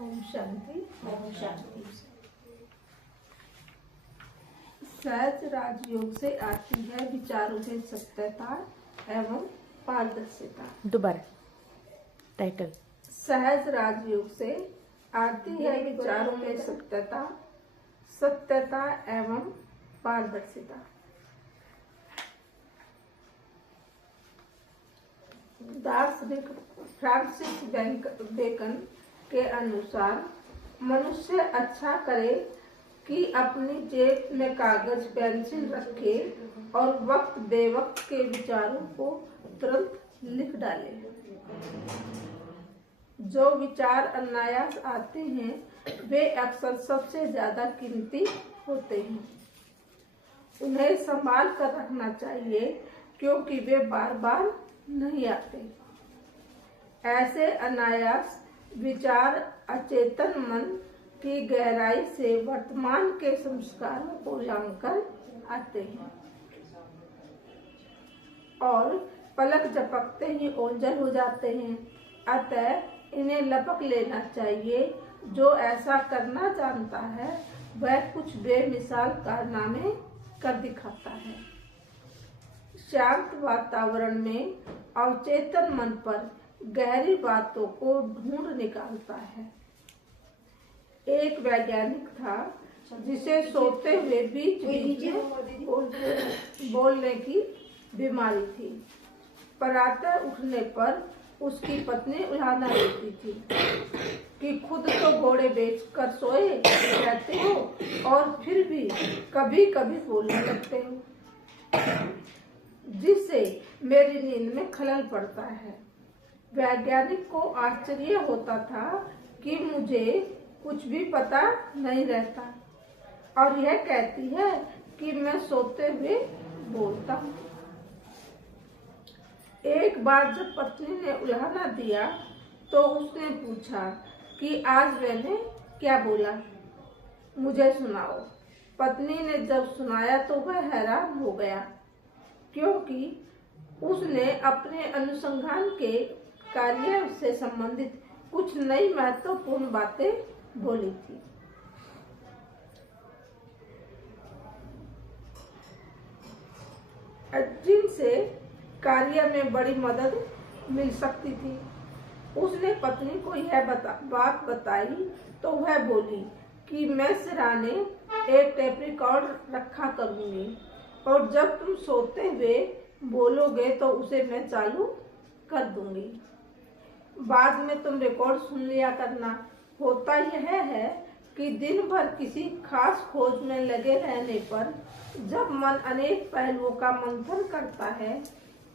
ओम शांति। ओम शांति। सहज राजयोग से आती है विचारों में सत्यता एवं पारदर्शिता। दोबारा टाइटल। सहज राजयोग से आती है विचारों में सत्यता एवं पारदर्शिता। दार्शनिक फ्रांसिस बेकन के अनुसार मनुष्य अच्छा करे कि अपनी जेब में कागज पेंसिल रखे और वक्त बेवक्त के विचारों को तुरंत लिख डाले। जो विचार अनायास आते हैं वे अक्सर सबसे ज्यादा कीमती होते हैं। उन्हें संभाल कर रखना चाहिए क्योंकि वे बार बार नहीं आते। ऐसे अनायास विचार अचेतन मन की गहराई से वर्तमान के संस्कारों को लांघकर आते हैं और पलक झपकते ही ओझल हो जाते हैं। अतः इन्हें लपक लेना चाहिए। जो ऐसा करना जानता है वह कुछ बेमिसाल कारनामे कर दिखाता है। शांत वातावरण में अवचेतन मन पर गहरी बातों को ढूंढ निकालता है। एक वैज्ञानिक था जिसे सोते हुए बीच बोलने की बीमारी थी। प्रातः उठने पर उसकी पत्नी उल्हाना देती थी कि खुद तो घोड़े बेचकर सोए रहते हो और फिर भी कभी कभी बोलने लगते हो, जिससे मेरी नींद में खलल पड़ता है। वैज्ञानिक को आश्चर्य होता था कि मुझे कुछ भी पता नहीं रहता और यह कहती है कि मैं सोते हुए बोलता हूँ। एक बार जब पत्नी ने उल्हाना दिया तो उसने पूछा कि आज मैंने क्या बोला, मुझे सुनाओ। पत्नी ने जब सुनाया तो वह हैरान हो गया क्योंकि उसने अपने अनुसंधान के कार्य से संबंधित कुछ नई महत्वपूर्ण बातें बोली थी। जिनसे कार्य में बड़ी मदद मिल सकती थी। उसने पत्नी को यह बात बताई तो वह बोली कि मैं सिराने एक टेप रिकॉर्ड रखा करूंगी और जब तुम सोते हुए बोलोगे तो उसे मैं चालू कर दूंगी। बाद में तुम रिकॉर्ड सुन लिया करना। होता यह है कि दिन भर किसी खास खोज में लगे रहने पर जब मन अनेक पहलुओं का मंथन करता है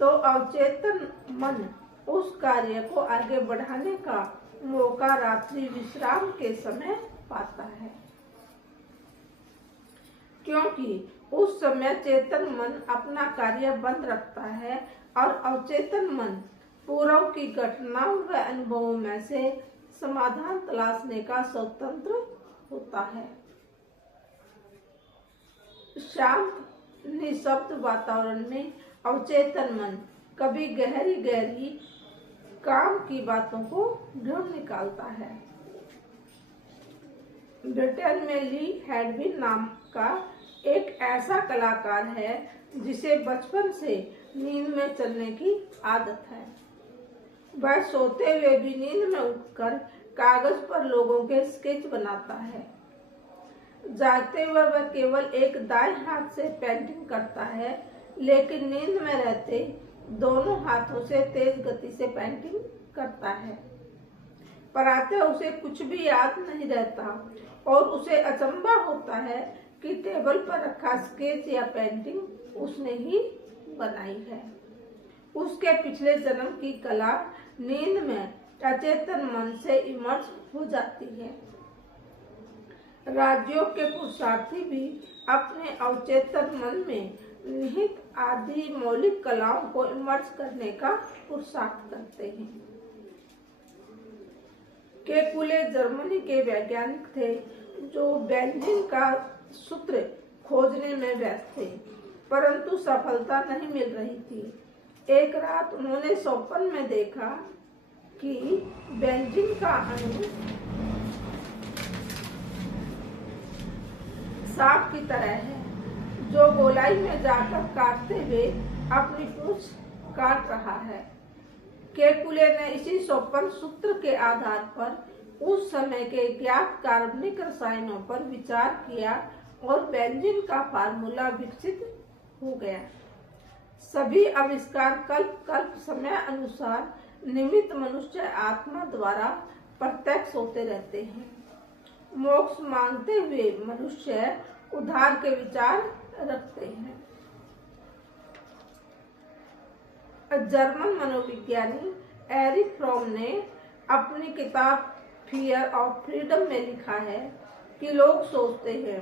तो अवचेतन मन उस कार्य को आगे बढ़ाने का मौका रात्रि विश्राम के समय पाता है, क्योंकि उस समय चेतन मन अपना कार्य बंद रखता है और अवचेतन मन पूर्व की घटनाओं व अनुभवों में से समाधान तलाशने का स्वतंत्र होता है। शांत निःशब्द वातावरण में अवचेतन मन कभी गहरी गहरी काम की बातों को ढूंढ निकालता है। ब्रिटेन में ली हैडविन नाम का एक ऐसा कलाकार है जिसे बचपन से नींद में चलने की आदत है। वह सोते हुए भी नींद में उठकर कागज पर लोगों के स्केच बनाता है। जागते हुए वह केवल एक दाएं हाथ से पेंटिंग करता है, लेकिन नींद में रहते दोनों हाथों से तेज गति से पेंटिंग करता है। प्रातः उसे कुछ भी याद नहीं रहता और उसे अचंभा होता है कि टेबल पर रखा स्केच या पेंटिंग उसने ही बनाई है। उसके पिछले जन्म की कला नींद में अचेतन मन से इमर्ज हो जाती है। राजयोग के पुरुषार्थी भी अपने अवचेतन मन में निहित आदि मौलिक कलाओं को इमर्ज करने का पुरुषार्थ करते हैं। केकुले जर्मनी के वैज्ञानिक थे जो बेंजीन का सूत्र खोजने में व्यस्त थे, परंतु सफलता नहीं मिल रही थी। एक रात उन्होंने स्वप्न में देखा कि बेंजीन का अणु सांप की तरह है जो गोलाई में जाकर काटते हुए अपनी पूंछ काट रहा है। केकुले ने इसी सोपान सूत्र के आधार पर उस समय के ज्ञात कार्बनिक रसायनों पर विचार किया और बेंजीन का फार्मूला विकसित हो गया। सभी आविष्कार कल्प समय अनुसार निमित्त मनुष्य आत्मा द्वारा प्रत्यक्ष होते रहते हैं। मोक्ष मांगते हुए मनुष्य उद्धार के विचार रखते हैं। जर्मन मनोविज्ञानी एरिक फ्रॉम ने अपनी किताब फियर ऑफ फ्रीडम में लिखा है कि लोग सोचते हैं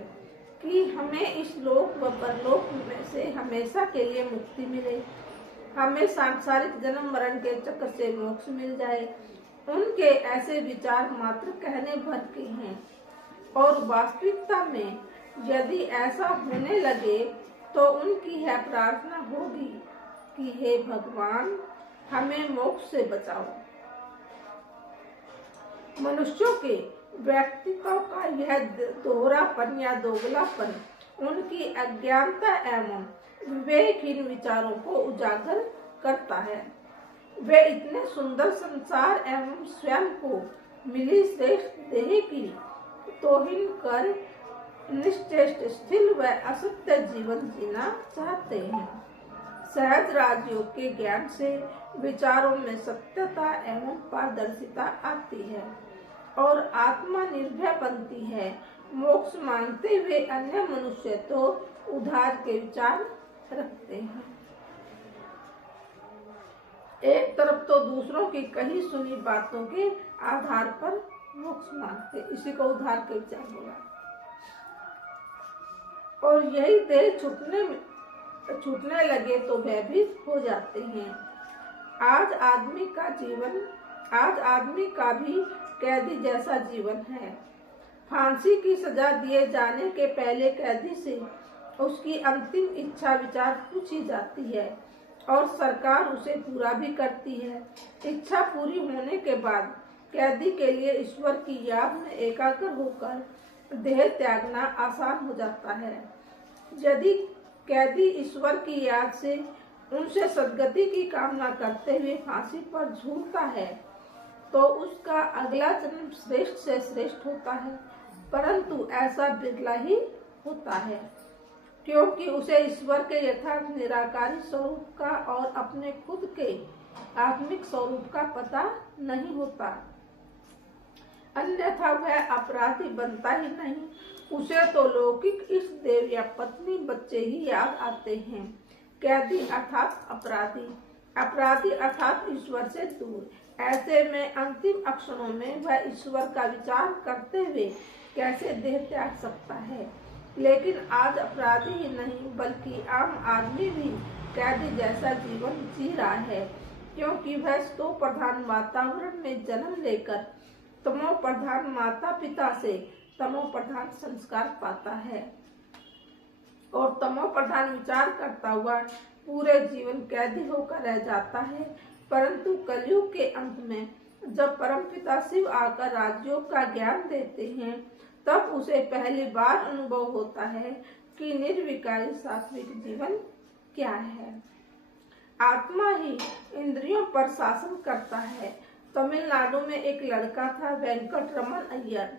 कि हमें इस लोक व परलोक में से हमेशा के लिए मुक्ति मिले, हमें सांसारिक जन्म मरण के चक्र से मोक्ष मिल जाए। उनके ऐसे विचार मात्र कहने भर के हैं और वास्तविकता में यदि ऐसा होने लगे तो उनकी यह प्रार्थना होगी कि हे भगवान, हमें मोक्ष से बचाओ। मनुष्यों के व्यक्तित्व का यह दोहरापन या दोगलापन उनकी अज्ञानता एवं विवेकहीन विचारों को उजागर करता है। वे इतने सुंदर संसार एवं स्वयं को मिली श्रेष्ठ देह की तौहीन कर निश्चेष्ट स्थिर व असत्य जीवन जीना चाहते हैं। सहज राजयोग के ज्ञान से विचारों में सत्यता एवं पारदर्शिता आती है और आत्मा निर्भय बनती है। मोक्ष मांगते हुए अन्य मनुष्य तो उद्धार के विचार रखते हैं। एक तरफ तो दूसरों की कही सुनी बातों के आधार पर मोक्ष मांगते, इसी को उद्धार के विचार बोला। और यही देह छूटने लगे तो भयभीत हो जाते हैं। आज आदमी का भी कैदी जैसा जीवन है। फांसी की सजा दिए जाने के पहले कैदी से उसकी अंतिम इच्छा विचार पूछी जाती है और सरकार उसे पूरा भी करती है। इच्छा पूरी होने के बाद कैदी के लिए ईश्वर की याद में एकाग्र होकर देह त्यागना आसान हो जाता है। यदि कैदी ईश्वर की याद से उनसे सद्गति की कामना करते हुए फांसी पर झूलता है तो उसका अगला जन्म श्रेष्ठ से श्रेष्ठ होता है, परंतु ऐसा बिरला ही होता है क्योंकि उसे ईश्वर के यथार्थ निराकारी स्वरूप का और अपने खुद के आत्मिक स्वरूप का पता नहीं होता। अन्यथा वह अपराधी बनता ही नहीं, उसे तो लौकिक इष्ट देव या पत्नी बच्चे ही याद आते हैं। कैदी अर्थात अपराधी अर्थात ईश्वर से दूर। ऐसे में अंतिम अक्षरों में वह ईश्वर का विचार करते हुए कैसे देह त्याग सकता है। लेकिन आज अपराधी ही नहीं बल्कि आम आदमी भी कैदी जैसा जीवन जी रहा है, क्योंकि वह सतो प्रधान वातावरण में जन्म लेकर तमो प्रधान माता पिता से तमो प्रधान संस्कार पाता है और तमो प्रधान विचार करता हुआ पूरे जीवन कैदी होकर रह जाता है। परंतु कलयुग के अंत में जब परमपिता शिव आकर राजयोग का ज्ञान देते हैं तब उसे पहली बार अनुभव होता है कि निर्विकारी सात्विक जीवन क्या है। आत्मा ही इंद्रियों पर शासन करता है। तमिलनाडु में एक लड़का था वेंकट रमन अय्यर।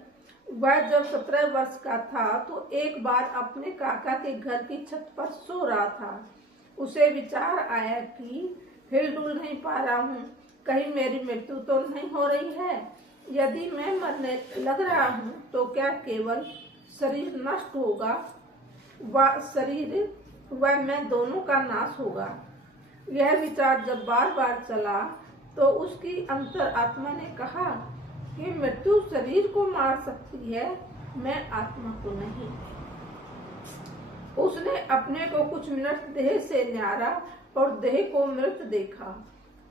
वह जब 17 वर्ष का था तो एक बार अपने काका के घर की छत पर सो रहा था। उसे विचार आया कि हिल डुल नहीं पा रहा हूँ, कहीं मेरी मृत्यु तो नहीं हो रही है। यदि मैं मरने लग रहा हूँ तो क्या केवल शरीर नष्ट होगा व मैं दोनों का नाश होगा। यह विचार जब बार बार चला तो उसकी अंतर आत्मा ने कहा कि मृत्यु शरीर को मार सकती है, मैं आत्मा को नहीं। उसने अपने को कुछ मिनट देह से न्यारा और देह को मृत देखा।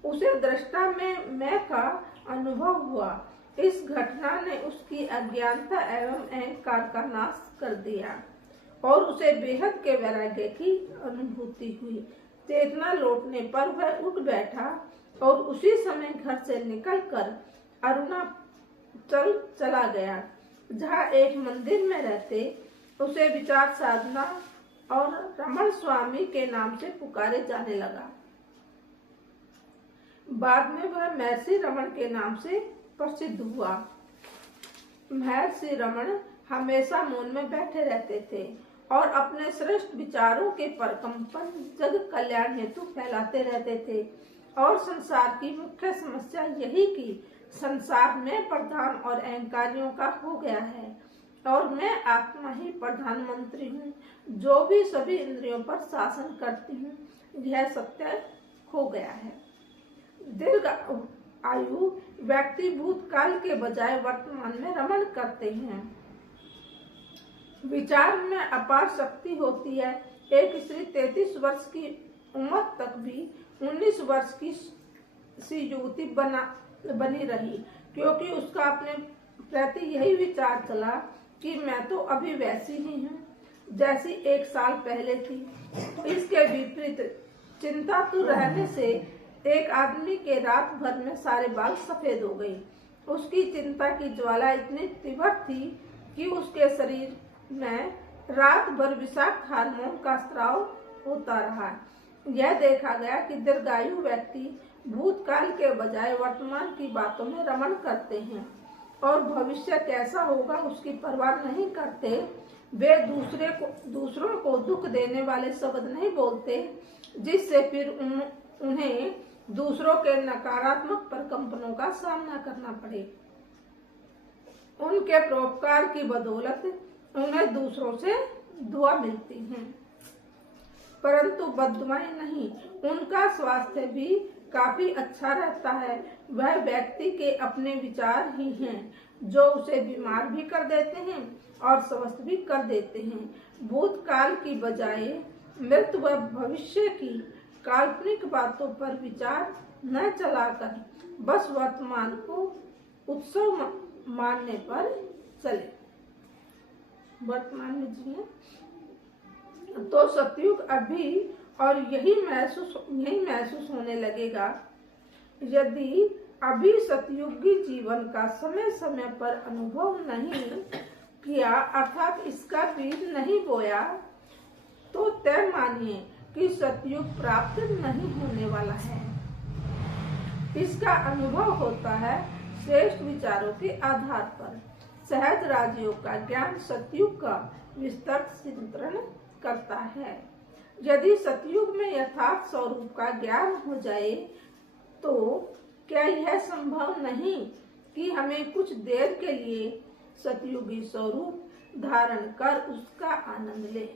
उसे दृष्टा में मैं का अनुभव हुआ। इस घटना ने उसकी अज्ञानता एवं अहंकार का नाश कर दिया और उसे बेहद के वैराग्य की अनुभूति हुई। चेतना लौटने पर वह उठ बैठा और उसी समय घर से निकलकर अरुणाचल चला गया, जहाँ एक मंदिर में रहते उसे विचार साधना और रमण स्वामी के नाम से पुकारे जाने लगा। बाद में वह महर्षि रमण के नाम से प्रसिद्ध हुआ। महर्षि रमण हमेशा मौन में बैठे रहते थे और अपने श्रेष्ठ विचारों के परकंपन जग कल्याण हेतु फैलाते रहते थे। और संसार की मुख्य समस्या यही कि संसार में प्रधान और अहंकारियों का हो गया है और मैं आत्मा ही प्रधानमंत्री हूँ, जो भी सभी इंद्रियों पर शासन करती हूँ, यह सत्य हो गया है। दीर्घ आयु व्यक्ति भूतकाल के बजाय वर्तमान में रमण करते हैं। विचार में अपार शक्ति होती है। एक स्त्री 33 वर्ष की उम्र तक भी 19 वर्ष की सी युवती बनी रही, क्योंकि उसका अपने प्रति यही विचार चला कि मैं तो अभी वैसी ही हूँ जैसी 1 साल पहले थी। इसके विपरीत चिंतातुर रहने से एक आदमी के रात भर में सारे बाल सफेद हो गए। उसकी चिंता की ज्वाला इतनी तीव्र थी कि उसके शरीर में रात भर विषाक्त हार्मोन का स्राव होता रहा। यह देखा गया कि दीर्घायु व्यक्ति भूतकाल के बजाय वर्तमान की बातों में रमण करते हैं और भविष्य कैसा होगा उसकी परवाह नहीं करते। वे दूसरों को दुख देने वाले शब्द नहीं बोलते, जिससे फिर उन्हें दूसरों के नकारात्मक प्रकंपनों का सामना करना पड़े। उनके परोपकार की बदौलत उन्हें दूसरों से दुआ मिलती है, परंतु बददुआएं नहीं। उनका स्वास्थ्य भी काफी अच्छा रहता है। वह व्यक्ति के अपने विचार ही हैं जो उसे बीमार भी कर देते हैं और स्वस्थ भी कर देते हैं। भूतकाल की बजाय मृत व भविष्य की काल्पनिक बातों पर विचार न चलाकर बस वर्तमान को उत्सव मानने पर चले, वर्तमान में जिए, तो सतयुग अभी और यही महसूस होने लगेगा। यदि अभी सतयुगी जीवन का समय समय पर अनुभव नहीं किया, अर्थात इसका बीज नहीं बोया, तो तय मानिए कि सतयुग प्राप्त नहीं होने वाला है। इसका अनुभव होता है श्रेष्ठ विचारों के आधार पर। सहज राजयोग का ज्ञान सतयुग का विस्तृत चिंतन करता है। यदि सतयुग में यथार्थ स्वरूप का ज्ञान हो जाए तो क्या यह संभव नहीं कि हमें कुछ देर के लिए सतयुगी स्वरूप धारण कर उसका आनंद ले,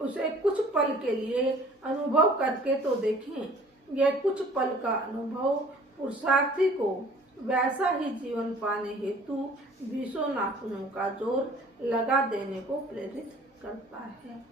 उसे कुछ पल के लिए अनुभव करके तो देखें। यह कुछ पल का अनुभव पुरुषार्थी को वैसा ही जीवन पाने हेतु 20 नाखूनों का जोर लगा देने को प्रेरित करता है।